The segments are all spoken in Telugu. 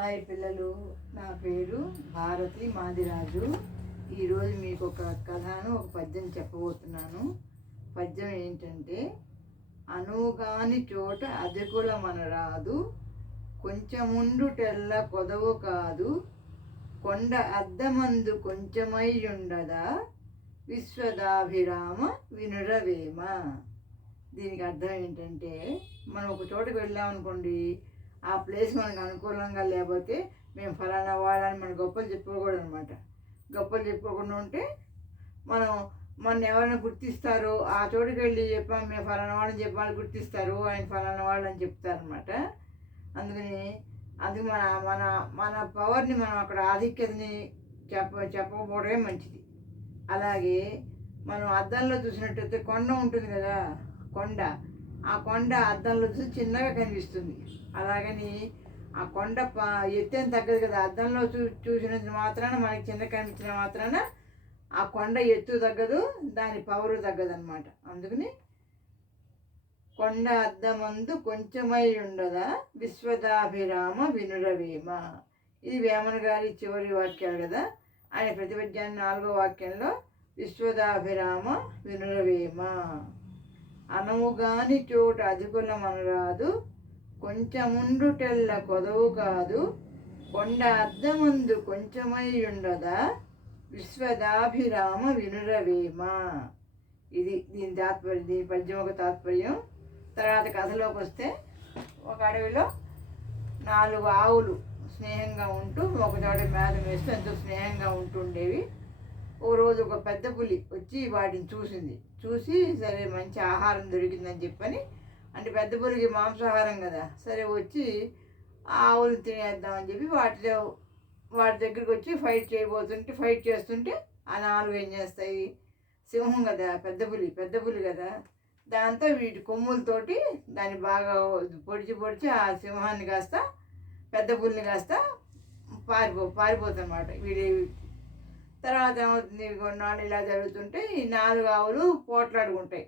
హాయ్ పిల్లలు, నా పేరు భారతి మాదిరాజు. ఈరోజు మీకు ఒక కథను ఒక పద్యం చెప్పబోతున్నాను. పద్యం ఏంటంటే, అనుగాని చోట అధికుల మనరాదు, కొంచెముండుటెల్ల కొదవు కాదు, కొండ అద్దమందు కొంచెమై ఉండదా, విశ్వదాభిరామ వినురవేమ. దీనికి అర్థం ఏంటంటే, మనం ఒక చోటుకు వెళ్ళామనుకోండి, ఆ ప్లేస్ మనకు అనుకూలంగా లేకపోతే మేము ఫలానా వాళ్ళని మన గొప్పలు చెప్పుకోకూడదు అనమాట. గొప్పలు చెప్పుకోకుండా ఉంటే మన ఎవరైనా గుర్తిస్తారు. ఆ చోటుకి వెళ్ళి చెప్పాము మేము ఫలానా వాళ్ళని చెప్పాలి, గుర్తిస్తారు, ఆయన ఫలానా వాళ్ళని చెప్తారనమాట. అందుకని మన మన మన పవర్ని మనం అక్కడ ఆధిక్యతని చెప్పకపోవడమే మంచిది. అలాగే మనం అద్దంలో చూసినట్టయితే కొండ ఉంటుంది కదా, ఆ కొండ అద్దంలో చూసి చిన్నగా కనిపిస్తుంది. అలాగని ఆ కొండ ఎత్తేం తగ్గదు కదా. అద్దంలో చూసినంత మాత్రాన మనకి చిన్న కనిపించిన మాత్రాన ఆ కొండ ఎత్తు తగ్గదు, దాని పవరు తగ్గదు అనమాట. అందుకని కొండ అద్దమందు కొంచెమై ఉండదా, విశ్వదాభిరామ వినురవేమ. ఇది వేమన గారి చివరి వాక్యాలు కదా. ఆయన ప్రతిపద్యాన్ని 4వ వాక్యంలో విశ్వదాభిరామ వినురవేమ. అనముగాని చోట అధికుల మనరాదు, కొంచెముండుటెల్ల కొదవు కాదు, కొండ అద్దమందు కొంచెమై ఉండదా, విశ్వదాభిరామ వినురవేమ. ఇది దీని పద్యం ఒక తాత్పర్యం. తర్వాత కథలోకి వస్తే, ఒక అడవిలో 4 ఆవులు స్నేహంగా ఉంటూ ఒక చోట మేత వేస్తూ ఎంతో స్నేహంగా ఉంటుండేవి. ఓ రోజు ఒక పెద్ద పులి వచ్చి వాటిని చూసి సరే మంచి ఆహారం దొరికిందని చెప్పని, అంటే పెద్ద పులికి మాంసాహారం కదా, సరే వచ్చి ఆవులు తినేద్దామని చెప్పి వాటి దగ్గరికి వచ్చి ఫైట్ చేస్తుంటే ఆ 4 ఏం చేస్తాయి, సింహం కదా, పెద్ద పులి కదా, దాంతో వీటి కొమ్ములతోటి దాన్ని బాగా పొడిచి ఆ సింహాన్ని కాస్త పెద్ద పులిని కాస్త పారిపోతుందన్నమాట. తర్వాత ఏమవుతుంది, కొన్నాళ్ళు ఇలా జరుగుతుంటే ఈ 4 ఆవులు పోట్లాడుకుంటాయి.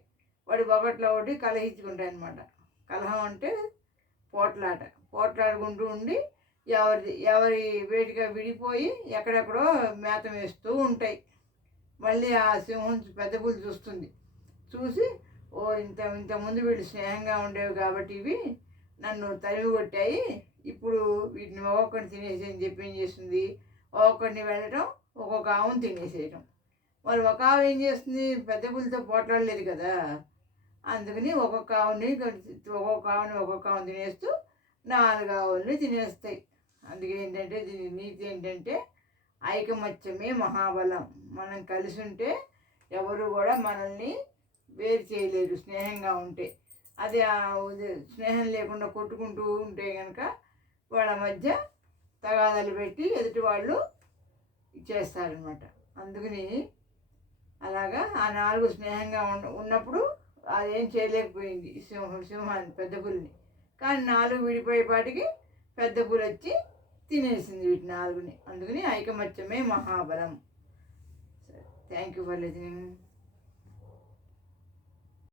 వాడి ఒకటిలో ఒకటి కలహించుకుంటాయి అన్నమాట. కలహం అంటే పోట్లాడుకుంటూ ఉండి ఎవరి వేటిగా విడిపోయి ఎక్కడెక్కడో మేత వేస్తూ ఉంటాయి. మళ్ళీ ఆ సింహం పెద్ద పులి చూసి ఇంతకుముందు వీళ్ళు స్నేహంగా ఉండేవి కాబట్టి ఇవి నన్ను తరిమి కొట్టాయి, ఇప్పుడు వీటిని ఒక్కొక్కడిని తినేసి అని చెప్పి ఏం చేస్తుంది, ఒక్కొక్కడిని వెళ్ళటం, ఒక్కొక్క ఆవును తినేసేయటం. మరి ఒక ఆవు ఏం చేస్తుంది, పెద్ద పులితో పోట్లాడలేదు కదా, అందుకని ఒక్కొక్క ఆవుని తినేస్తూ 4 ఆవుల్ని తినేస్తాయి. అందుకే ఏంటంటే దీని నీతి ఏంటంటే, ఐకమత్యమే మహాబలం. మనం కలిసి ఉంటే ఎవరు కూడా మనల్ని వేరు చేయలేరు స్నేహంగా ఉంటే. అది స్నేహం లేకుండా కొట్టుకుంటూ ఉంటే కనుక వాళ్ళ మధ్య తగాదాలు పెట్టి ఎదుటి వాళ్ళు చేస్తారనమాట. అందుకని అలాగా ఆ 4 స్నేహంగా ఉన్నప్పుడు అదేం చేయలేకపోయింది సింహాన్ని, పెద్ద పులిని. కానీ 4 విడిపోయేపాటికి పెద్ద పులి వచ్చి తినేసింది వీటి 4ని. అందుకని ఐకమత్యమే మహాబలం. Thank you for listening.